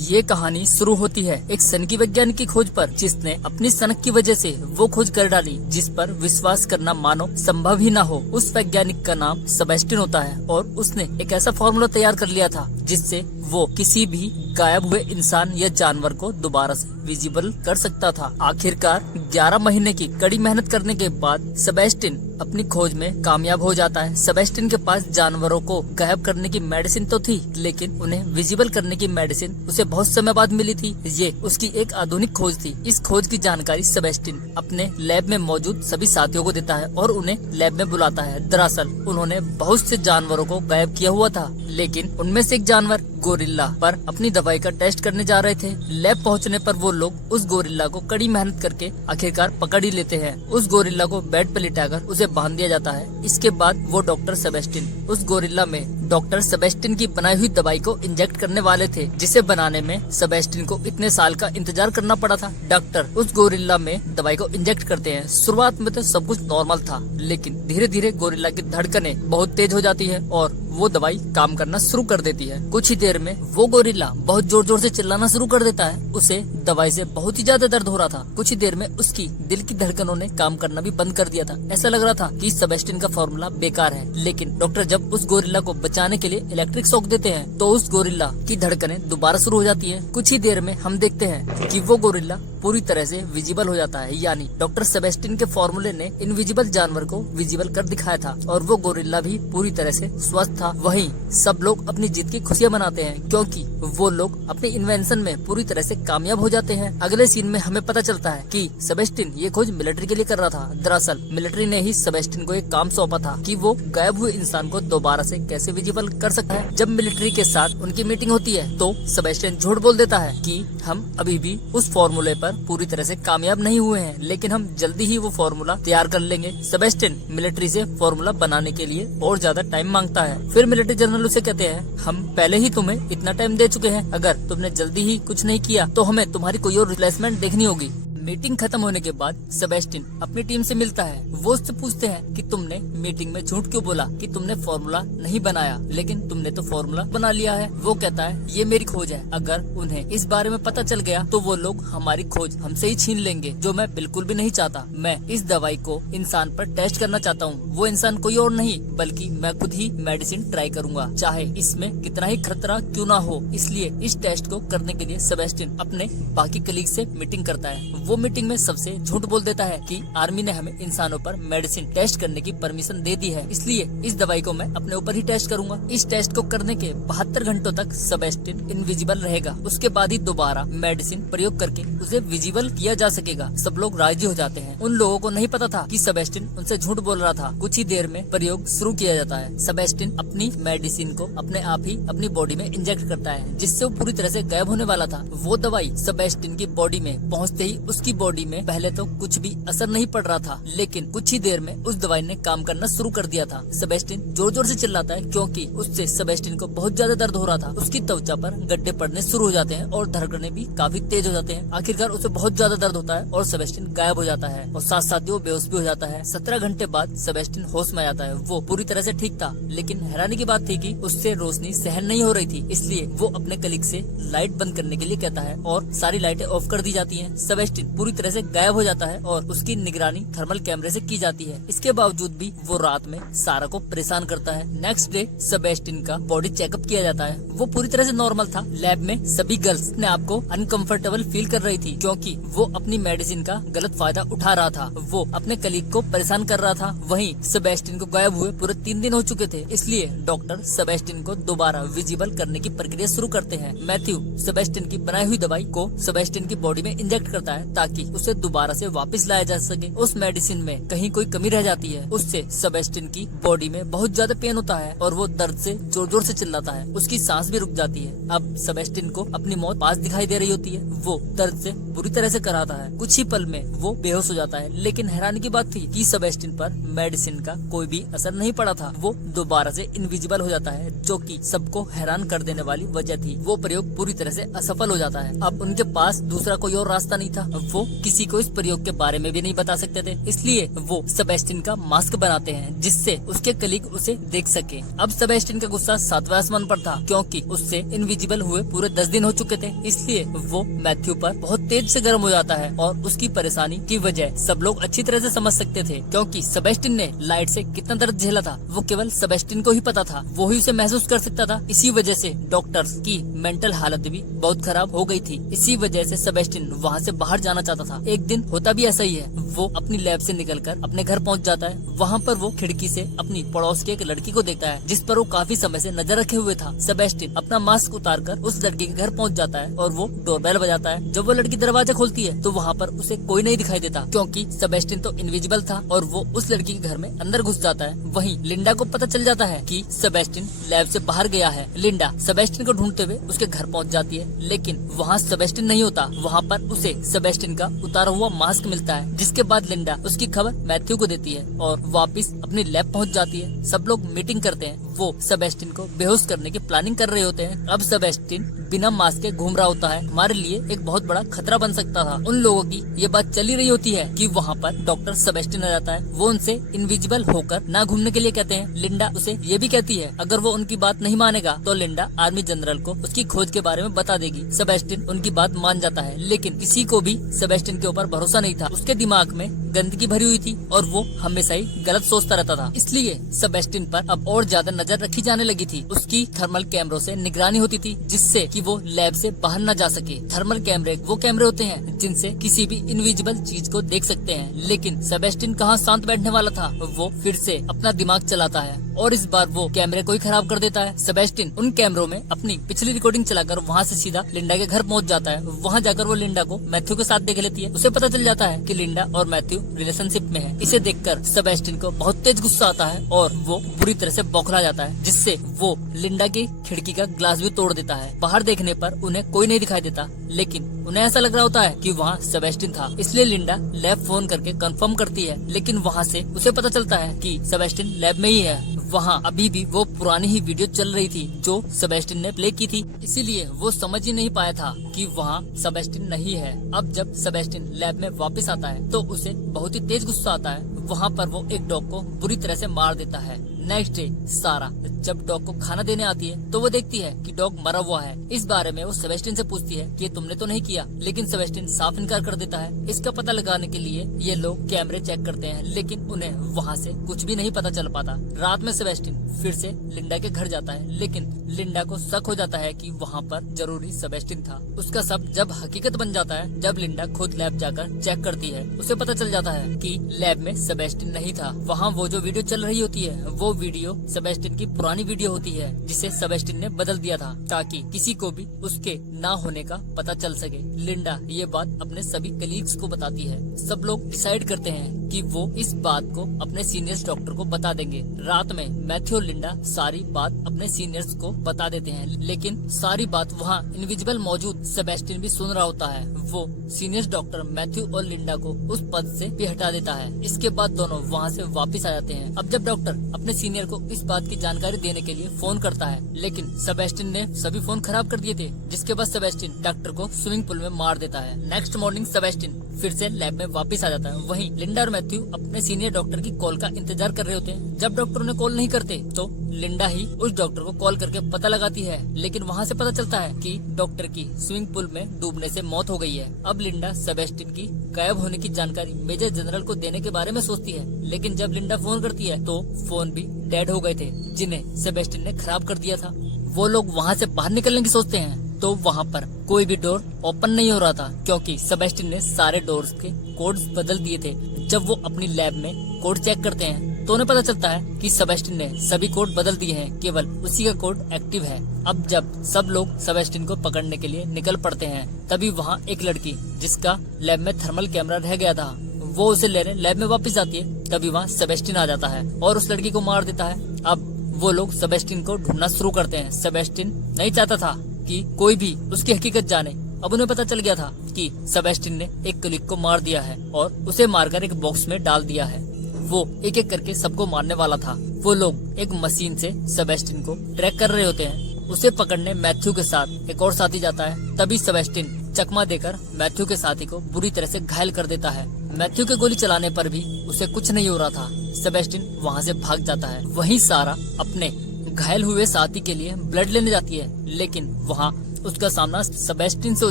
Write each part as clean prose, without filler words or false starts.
ये कहानी शुरू होती है एक सनकी वैज्ञानिक की खोज पर, जिसने अपनी सनक की वजह से वो खोज कर डाली जिस पर विश्वास करना मानो संभव ही ना हो। उस वैज्ञानिक का नाम सेबेस्टियन होता है और उसने एक ऐसा फॉर्मूला तैयार कर लिया था जिससे वो किसी भी गायब हुए इंसान या जानवर को दोबारा से विजिबल कर सकता था। आखिरकार 11 महीने की कड़ी मेहनत करने के बाद सेबेस्टियन अपनी खोज में कामयाब हो जाता है। सेबेस्टियन के पास जानवरों को गायब करने की मेडिसिन तो थी, लेकिन उन्हें विजिबल करने की मेडिसिन उसे बहुत समय बाद मिली थी। ये उसकी एक आधुनिक खोज थी। इस खोज की जानकारी सेबेस्टियन अपने लैब में मौजूद सभी साथियों को देता है और उन्हें लैब में बुलाता है। दरअसल उन्होंने बहुत से जानवरों को गायब किया हुआ था, लेकिन उनमें से एक जानवर गोरिल्ला पर अपनी दवाई का टेस्ट करने जा रहे थे। लैब पहुंचने पर वो लोग उस गोरिल्ला को कड़ी मेहनत करके आखिरकार पकड़ ही लेते हैं। उस गोरिल्ला को बेड पर लिटाकर उसे बांध दिया जाता है। इसके बाद वो डॉक्टर सेबेस्टियन उस गोरिल्ला में डॉक्टर सेबेस्टियन की बनाई हुई दवाई को इंजेक्ट करने वाले थे, जिसे बनाने में सेबेस्टियन को इतने साल का इंतजार करना पड़ा था। डॉक्टर उस गोरिल्ला में दवाई को इंजेक्ट करते हैं। शुरुआत में तो सब कुछ नॉर्मल था, लेकिन धीरे धीरे गोरिल्ला की धड़कनें बहुत तेज हो जाती है और वो दवाई काम करना शुरू कर देती है। कुछ ही देर में वो गोरिल्ला बहुत जोर जोर से चिल्लाना शुरू कर देता है। उसे दवाई से बहुत ही ज्यादा दर्द हो रहा था। कुछ ही देर में उसकी दिल की धड़कनों ने काम करना भी बंद कर दिया था। ऐसा लग रहा था कि सेबेस्टियन का फॉर्मूला बेकार है, लेकिन डॉक्टर जब उस गोरिल्ला को बचाने के लिए इलेक्ट्रिक शॉक देते हैं तो उस गोरिल्ला की धड़कनें दोबारा शुरू हो जाती है। कुछ ही देर में हम देखते हैं कि वो गोरिल्ला पूरी तरह से विजिबल हो जाता है, यानी डॉक्टर सेबेस्टियन के फॉर्मूले ने इनविजिबल जानवर को विजिबल कर दिखाया था और वो गोरिल्ला भी पूरी तरह से स्वस्थ था। वहीं सब लोग अपनी जीत की खुशियां मनाते हैं, क्योंकि वो लोग अपने इन्वेंशन में पूरी तरह से कामयाब हो जाते हैं। अगले सीन में हमें पता चलता है कि सेबेस्टियन ये खोज मिलिट्री के लिए कर रहा था। दरअसल मिलिट्री ने ही सेबेस्टियन को एक काम सौंपा था कि वो गायब हुए इंसान को दोबारा से कैसे विजिबल कर सकता है। जब मिलिट्री के साथ उनकी मीटिंग होती है तो सेबेस्टियन झूठ बोल देता है कि हम अभी भी उस फॉर्मूले पर पूरी तरह से कामयाब नहीं हुए हैं, लेकिन हम जल्दी ही वो फॉर्मूला तैयार कर लेंगे। सेबेस्टियन मिलिट्री से फॉर्मूला बनाने के लिए और ज्यादा टाइम मांगता है। फिर मिलिट्री जनरल उसे कहते हैं, हम पहले ही तुम्हें इतना टाइम दे चुके हैं, अगर तुमने जल्दी ही कुछ नहीं किया तो हमें तुम्हारी कोई और रिप्लेसमेंट देखनी होगी। मीटिंग खत्म होने के बाद सेबेस्टियन अपनी टीम से मिलता है। वो उससे पूछते हैं कि तुमने मीटिंग में झूठ क्यों बोला कि तुमने फॉर्मूला नहीं बनाया, लेकिन तुमने तो फॉर्मूला बना लिया है। वो कहता है, ये मेरी खोज है, अगर उन्हें इस बारे में पता चल गया तो वो लोग हमारी खोज हमसे ही छीन लेंगे, जो मैं बिल्कुल भी नहीं चाहता। मैं इस दवाई को इंसान पर टेस्ट करना चाहता हूँ। वो इंसान कोई और नहीं बल्कि मैं खुद ही मेडिसिन ट्राई करूंगा, चाहे इसमें कितना ही खतरा क्यों ना हो। इसलिए इस टेस्ट को करने के लिए सेबेस्टियन अपने बाकी कलीग से मीटिंग करता है। वो मीटिंग में सबसे झूठ बोल देता है कि आर्मी ने हमें इंसानों पर मेडिसिन टेस्ट करने की परमिशन दे दी है, इसलिए इस दवाई को मैं अपने ऊपर ही टेस्ट करूंगा। इस टेस्ट को करने के 72 घंटों तक सेबेस्टियन इनविजिबल रहेगा। उसके बाद ही दोबारा मेडिसिन प्रयोग करके उसे विजिबल किया जा सकेगा। सब लोग राजी हो जाते हैं। उन लोगों को नहीं पता था कि सेबेस्टियन उनसे झूठ बोल रहा था। कुछ ही देर में प्रयोग शुरू किया जाता है। सेबेस्टियन अपनी मेडिसिन को अपने आप ही अपनी बॉडी में इंजेक्ट करता है, जिससे वो पूरी तरह से गायब होने वाला था। वो दवाई सेबेस्टियन की बॉडी में पहुँचते ही उसकी बॉडी में पहले तो कुछ भी असर नहीं पड़ रहा था, लेकिन कुछ ही देर में उस दवाई ने काम करना शुरू कर दिया था। सेबेस्टियन जोर जोर से चिल्लाता है, क्योंकि उससे सेबेस्टियन को बहुत ज्यादा दर्द हो रहा था। उसकी त्वचा पर गड्ढे पड़ने शुरू हो जाते हैं और धड़कनें भी काफी तेज हो जाते हैं। आखिरकार उसे बहुत ज्यादा दर्द होता है और सेबेस्टियन गायब हो जाता है और साथ साथ वो बेहोश भी हो जाता है। 17 घंटे बाद सेबेस्टियन होश में आता है। वो पूरी तरह से ठीक था, लेकिन हैरानी की बात थी कि उससे रोशनी सहन नहीं हो रही थी, इसलिए वो अपने कलीग से लाइट बंद करने के लिए कहता है और सारी लाइटें ऑफ कर दी जाती हैं। सेबेस्टियन पूरी तरह से गायब हो जाता है और उसकी निगरानी थर्मल कैमरे से की जाती है। इसके बावजूद भी वो रात में सारा को परेशान करता है। नेक्स्ट डे सेबेस्टियन का बॉडी चेकअप किया जाता है। वो पूरी तरह से नॉर्मल था। लैब में सभी गर्ल्स ने आपको अनकंफर्टेबल फील कर रही थी, क्योंकि वो अपनी मेडिसिन का गलत फायदा उठा रहा था। वो अपने कलीग को परेशान कर रहा था। वहीं सेबेस्टियन को गायब हुए पूरे 3 दिन हो चुके थे, इसलिए डॉक्टर सेबेस्टियन को दोबारा विजिबल करने की प्रक्रिया शुरू करते हैं। मैथ्यू सेबेस्टियन की बनाई हुई दवाई को सेबेस्टियन की बॉडी में इंजेक्ट करता है ताकि उसे दोबारा से वापस लाया जा सके। उस मेडिसिन में कहीं कोई कमी रह जाती है, उससे सेबेस्टियन की बॉडी में बहुत ज्यादा पेन होता है और वो दर्द से जोर जोर से चिल्लाता है। उसकी सांस भी रुक जाती है। अब सेबेस्टियन को अपनी मौत पास दिखाई दे रही होती है। वो दर्द से बुरी तरह से कराता है। कुछ ही पल में वो बेहोश हो जाता है, लेकिन हैरानी की बात थी कि सेबेस्टियन पर मेडिसिन का कोई भी असर नहीं पड़ा था। वो दोबारा से इनविजिबल हो जाता है, जो कि सबको हैरान कर देने वाली वजह थी। वो प्रयोग पूरी तरह से असफल हो जाता है। अब उनके पास दूसरा कोई और रास्ता नहीं था। वो किसी को इस प्रयोग के बारे में भी नहीं बता सकते थे, इसलिए वो सेबेस्टियन का मास्क बनाते हैं जिससे उसके कलीग उसे देख सके। अब सेबेस्टियन का गुस्सा 7वें आसमान पर था क्योंकि उससे इनविजिबल हुए पूरे 10 दिन हो चुके थे, इसलिए वो मैथ्यू पर बहुत तेज से गर्म हो जाता है और उसकी परेशानी की वजह सब लोग अच्छी तरह से समझ सकते थे क्योंकि सेबेस्टियन ने लाइट से कितना दर्द झेला था वो केवल सेबेस्टियन को ही पता था, वो ही उसे महसूस कर सकता था। इसी वजह से डॉक्टर्स की मेंटल हालत भी बहुत खराब हो गई थी। इसी वजह से सेबेस्टियन वहाँ से बाहर जाना चाहता था। एक दिन होता भी ऐसा ही है, वो अपनी लैब से निकलकर अपने घर पहुँच जाता है। वहाँ पर वो खिड़की से अपनी पड़ोस की एक लड़की को देखता है जिस पर वो काफी समय से नजर रखे हुए था। सेबेस्टियन अपना मास्क उतारकर उस लड़की के घर पहुँच जाता है और वो डोरबेल बजाता है। जब वो लड़की दरवाजा खोलती है तो वहाँ पर उसे कोई नहीं दिखाई देता क्योंकि सेबेस्टियन तो इनविजिबल था और वो उस लड़की के घर में अंदर घुस जाता है। वहीं लिंडा को पता चल जाता है कि सेबेस्टियन लैब से बाहर गया है। लिंडा सेबेस्टियन को ढूंढते हुए उसके घर पहुंच जाती है, लेकिन वहाँ सेबेस्टियन नहीं होता। वहाँ पर उसे सेबेस्टियन का उतारा हुआ मास्क मिलता है, जिसके बाद लिंडा उसकी खबर मैथ्यू को देती है और वापस अपनी लैब पहुंच जाती है। सब लोग मीटिंग करते हैं, वो सेबेस्टियन को बेहोश करने की प्लानिंग कर रहे होते हैं। अब सेबेस्टियन बिना मास्क के घूम रहा होता है, हमारे लिए एक बहुत बड़ा खतरा बन सकता था। उन लोगों की ये बात चली रही होती है कि वहाँ पर डॉक्टर सेबेस्टियन आ जाता है। वो उनसे इनविजिबल होकर ना घूमने के लिए कहते हैं। लिंडा उसे ये भी कहती है अगर वो उनकी बात नहीं मानेगा तो लिंडा आर्मी जनरल को उसकी खोज के बारे में बता देगी। सेबेस्टियन उनकी बात मान जाता है, लेकिन किसी को भी सेबेस्टियन के ऊपर भरोसा नहीं था। उसके दिमाग में गंदगी भरी हुई थी और वो हमेशा ही गलत सोचता रहता था, इसलिए सेबेस्टियन पर अब और ज्यादा नजर रखी जाने लगी थी। उसकी थर्मल कैमरों से निगरानी होती थी जिससे कि वो लैब से बाहर न जा सके। थर्मल कैमरे वो कैमरे होते हैं जिनसे किसी भी इनविजिबल चीज को देख सकते हैं, लेकिन सेबेस्टियन कहाँ शांत बैठने वाला था। वो फिर से अपना दिमाग चलाता है और इस बार वो कैमरे को ही खराब कर देता है। सेबेस्टियन उन कैमरों में अपनी पिछली रिकॉर्डिंग चलाकर वहाँ से सीधा लिंडा के घर पहुँच जाता है। वहाँ जाकर वो लिंडा को मैथ्यू के साथ देख लेती है। उसे पता चल जाता है कि लिंडा और मैथ्यू रिलेशनशिप में है। इसे देखकर सेबेस्टियन को बहुत तेज गुस्सा आता है और वो बुरी तरह से बौखला जाता है, जिससे वो लिंडा की खिड़की का ग्लास भी तोड़ देता है। बाहर देखने पर उन्हें कोई नहीं दिखाई देता, लेकिन उन्हें ऐसा लग रहा होता है कि वहाँ सेबेस्टियन था, इसलिए लिंडा लैब फोन करके कंफर्म करती है। लेकिन वहाँ से उसे पता चलता है कि सेबेस्टियन लैब में ही है। वहाँ अभी भी वो पुरानी ही वीडियो चल रही थी जो सेबेस्टियन ने प्ले की थी, इसीलिए वो समझ ही नहीं पाया था कि वहाँ सेबेस्टियन नहीं है। अब जब सेबेस्टियन लैब में वापस आता है तो उसे बहुत ही तेज गुस्सा आता है। वहाँ पर वो एक डॉग को बुरी तरह से मार देता है। नेक्स्ट डे सारा जब डॉग को खाना देने आती है तो वो देखती है कि डॉग मरा हुआ है। इस बारे में वो सेबेस्टियन से पूछती है कि तुमने तो नहीं किया, लेकिन सेबेस्टियन साफ इनकार कर देता है। इसका पता लगाने के लिए ये लोग कैमरे चेक करते हैं, लेकिन उन्हें वहाँ से कुछ भी नहीं पता चल पाता। रात में सेबेस्टियन फिर से लिंडा के घर जाता है, लेकिन लिंडा को शक हो जाता है कि वहाँ पर जरूरी सेबेस्टियन था। उसका शक जब हकीकत बन जाता है जब लिंडा खुद लैब जाकर चेक करती है। उसे पता चल जाता है कि लैब में सेबेस्टियन नहीं था। वहाँ वो जो वीडियो चल रही होती है वो वीडियो सेबेस्टियन की पुरानी वीडियो होती है जिसे सेबेस्टियन ने बदल दिया था ताकि किसी को भी उसके ना होने का पता चल सके। लिंडा ये बात अपने सभी कलीग्स को बताती है। सब लोग डिसाइड करते हैं कि वो इस बात को अपने सीनियर्स डॉक्टर को बता देंगे। रात में मैथ्यू और लिंडा सारी बात अपने सीनियर्स को बता देते हैं, लेकिन सारी बात वहाँ इनविजिबल मौजूद सेबेस्टियन भी सुन रहा होता है। वो सीनियर्स डॉक्टर मैथ्यू और लिंडा को उस पद से भी हटा देता है। इसके बाद दोनों वहाँ से वापस आ जाते हैं। अब जब डॉक्टर अपने सीनियर को इस बात की जानकारी देने के लिए फोन करता है, लेकिन सेबेस्टियन ने सभी फोन खराब कर दिए थे, जिसके बाद सेबेस्टियन डॉक्टर को स्विमिंग पूल में मार देता है। नेक्स्ट मॉर्निंग सेबेस्टियन फिर से लैब में वापस आ जाता है। वहीं लिंडा और मैथ्यू अपने सीनियर डॉक्टर की कॉल का इंतजार कर रहे होते हैं। जब डॉक्टर उन्हें कॉल नहीं करते तो लिंडा ही उस डॉक्टर को कॉल करके पता लगाती है, लेकिन वहाँ से पता चलता है कि डॉक्टर की स्विमिंग पूल में डूबने से मौत हो गई है। अब लिंडा सेबेस्टियन की गायब होने की जानकारी मेजर जनरल को देने के बारे में सोचती है, लेकिन जब लिंडा फोन करती है तो फोन भी डेड हो गए थे जिन्हें सेबेस्टियन ने खराब कर दिया था। वो लोग वहाँ से बाहर निकलने की सोचते हैं तो वहाँ पर कोई भी डोर ओपन नहीं हो रहा था क्योंकि सेबेस्टियन ने सारे डोर्स के कोड्स बदल दिए थे। जब वो अपनी लैब में कोड चेक करते हैं तो उन्हें पता चलता है कि सेबेस्टियन ने सभी कोड बदल दिए हैं, केवल उसी का कोड एक्टिव है। अब जब सब लोग सेबेस्टियन को पकड़ने के लिए निकल पड़ते हैं, तभी वहाँ एक लड़की जिसका लैब में थर्मल कैमरा रह गया था वो उसे लेने लैब में वापस आती है। तभी वहाँ सेबेस्टियन आ जाता है और उस लड़की को मार देता है। अब वो लोग सेबेस्टियन को ढूंढना शुरू करते हैं। सेबेस्टियन नहीं चाहता था कि कोई भी उसकी हकीकत जाने। अब उन्हें पता चल गया था कि सेबेस्टियन ने एक कलीग को मार दिया है और उसे मारकर एक बॉक्स में डाल दिया है। वो एक एक करके सबको मारने वाला था। वो लोग एक मशीन से सेबेस्टियन को ट्रैक कर रहे होते हैं। उसे पकड़ने मैथ्यू के साथ एक और साथी जाता है। तभी सेबेस्टियन चकमा देकर मैथ्यू के साथी को बुरी तरह से घायल कर देता है। मैथ्यू के गोली चलाने पर भी उसे कुछ नहीं हो रहा था। सेबेस्टियन वहाँ से भाग जाता है। वहीं सारा अपने घायल हुए साथी के लिए ब्लड लेने जाती है, लेकिन वहाँ उसका सामना सेबेस्टियन से हो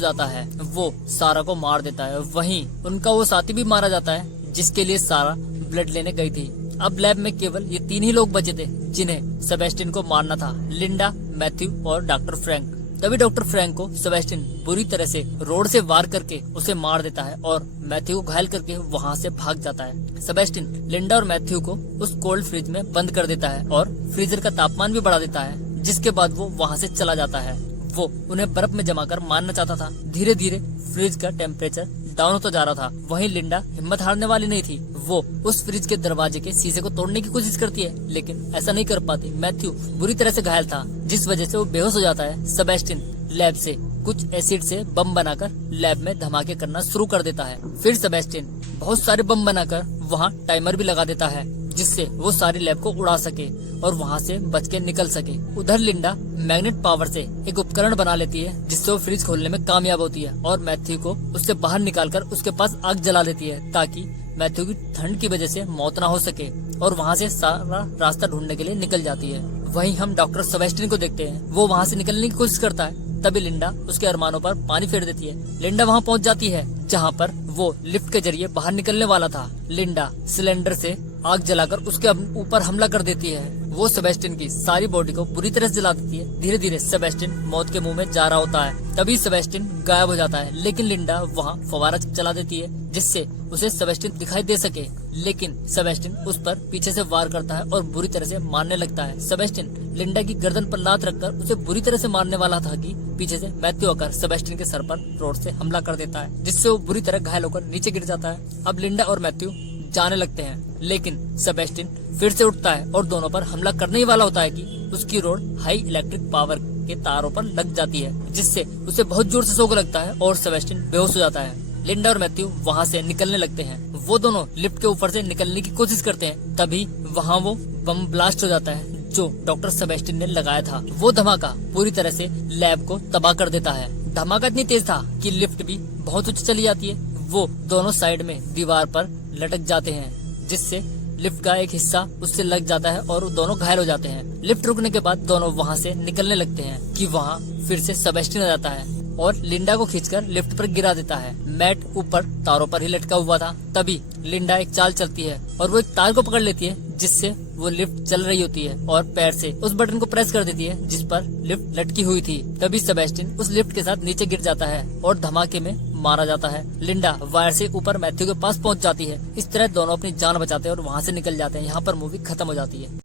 जाता है। वो सारा को मार देता है। वहीं उनका वो साथी भी मारा जाता है जिसके लिए सारा ब्लड लेने गई थी। अब लैब में केवल ये 3 ही लोग बचे थे जिन्हें सेबेस्टियन को मारना था, लिंडा, मैथ्यू और डॉक्टर फ्रैंक। तभी डॉक्टर फ्रैंक को सेबेस्टियन बुरी तरह से रोड से वार करके उसे मार देता है और मैथ्यू को घायल करके वहाँ से भाग जाता है। सेबेस्टियन लिंडा और मैथ्यू को उस कोल्ड फ्रिज में बंद कर देता है और फ्रीजर का तापमान भी बढ़ा देता है, जिसके बाद वो वहाँ से चला जाता है। वो उन्हें बर्फ में जमा कर मारना चाहता था। धीरे धीरे फ्रिज का टेम्परेचर डाउन होता जा रहा था। वहीं लिंडा हिम्मत हारने वाली नहीं थी। वो उस फ्रिज के दरवाजे के शीशे को तोड़ने की कोशिश करती है, लेकिन ऐसा नहीं कर पाती। मैथ्यू बुरी तरह से घायल था, जिस वजह से वो बेहोश हो जाता है। सेबेस्टियन लैब से कुछ एसिड से बम बनाकर लैब में धमाके करना शुरू कर देता है। फिर सेबेस्टियन बहुत सारे बम बनाकर वहाँ टाइमर भी लगा देता है, जिससे वो सारी लैब को उड़ा सके और वहाँ से बच के निकल सके। उधर लिंडा मैग्नेट पावर से एक उपकरण बना लेती है, जिससे वो फ्रिज खोलने में कामयाब होती है और मैथ्यू को उससे बाहर निकालकर उसके पास आग जला देती है, ताकि मैथ्यू की ठंड की वजह से मौत ना हो सके, और वहाँ से सारा रास्ता ढूंढने के लिए निकल जाती है। वहीं हम डॉक्टर सेबेस्टियन को देखते हैं। वो वहाँ से निकलने की कोशिश करता है, तभी लिंडा उसके अरमानों पर पानी फेर देती है। लिंडा वहाँ पहुँच जाती है जहाँ पर वो लिफ्ट के जरिए बाहर निकलने वाला था। लिंडा सिलेंडर से आग जलाकर उसके ऊपर हमला कर देती है। वो सेबेस्टियन की सारी बॉडी को बुरी तरह से जला देती है। धीरे धीरे सेबेस्टियन मौत के मुंह में जा रहा होता है। तभी सेबेस्टियन गायब हो जाता है, लेकिन लिंडा वहाँ फवारा चला देती है, जिससे उसे सेबेस्टियन दिखाई दे सके। लेकिन सेबेस्टियन उस पर पीछे से वार करता है और बुरी तरह से मारने लगता है। सेबेस्टियन लिंडा की गर्दन पर लात रखकर उसे बुरी तरह से मारने वाला था कि पीछे से मैथ्यू आकर सेबेस्टियन के सर पर रोड से हमला कर देता है, जिससे वो बुरी तरह घायल होकर नीचे गिर जाता है। अब लिंडा और मैथ्यू जाने लगते हैं, लेकिन सेबेस्टियन फिर से उठता है और दोनों पर हमला करने ही वाला होता है कि उसकी रोड हाई इलेक्ट्रिक पावर के तारों पर लग जाती है, जिससे उसे बहुत जोर से शॉक लगता है और सेबेस्टियन बेहोश हो जाता है। लिंडा और मैथ्यू वहाँ से निकलने लगते हैं। वो दोनों लिफ्ट के ऊपर से निकलने की कोशिश करते हैं, तभी वहाँ वो बम ब्लास्ट हो जाता है जो डॉक्टर सेबेस्टियन ने लगाया था। वो धमाका पूरी तरह से लैब को तबाह कर देता है। धमाका इतनी तेज था कि लिफ्ट भी बहुत ऊंची चली जाती है। वो दोनों साइड में दीवार पर लटक जाते हैं, जिससे लिफ्ट का एक हिस्सा उससे लग जाता है और दोनों घायल हो जाते हैं। लिफ्ट रुकने के बाद दोनों वहाँ से निकलने लगते हैं कि वहाँ फिर से सेबेस्टियन आ जाता है और लिंडा को खींचकर लिफ्ट पर गिरा देता है। मैट ऊपर तारों पर ही लटका हुआ था। तभी लिंडा एक चाल चलती है और वो एक तार को पकड़ लेती है, जिससे वो लिफ्ट चल रही होती है और पैर से उस बटन को प्रेस कर देती है जिस पर लिफ्ट लटकी हुई थी। तभी सेबेस्टियन उस लिफ्ट के साथ नीचे गिर जाता है और धमाके में मारा जाता है। लिंडा वायर से ऊपर मैथ्यू के पास पहुंच जाती है। इस तरह दोनों अपनी जान बचाते हैं और वहां से निकल जाते हैं। यहाँ पर मूवी खत्म हो जाती है।